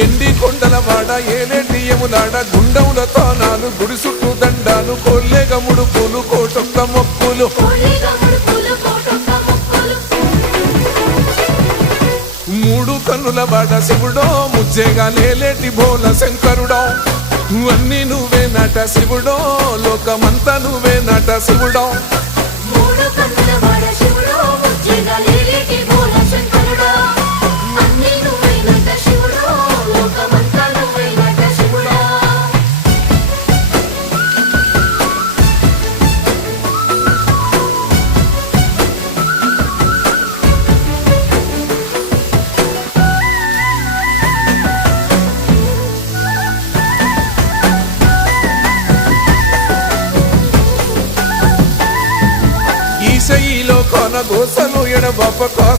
ఎండి కొండల వాడ ఏలేటి యములాడ గుండముల తానాలు గుడి చుట్టూ దండాలు కొల్లేగ ముడుపులు కోటొక్క మొక్కులు మూడు కన్నుల వాడ శివుడో ముజ్జేగా లేలేటి బోల శంకరుడో అన్నీ నువ్వే నట శివుడో లోకమంతా నువ్వే నట శివుడో ఈశయిలో కొన గోసలు ఎడబాప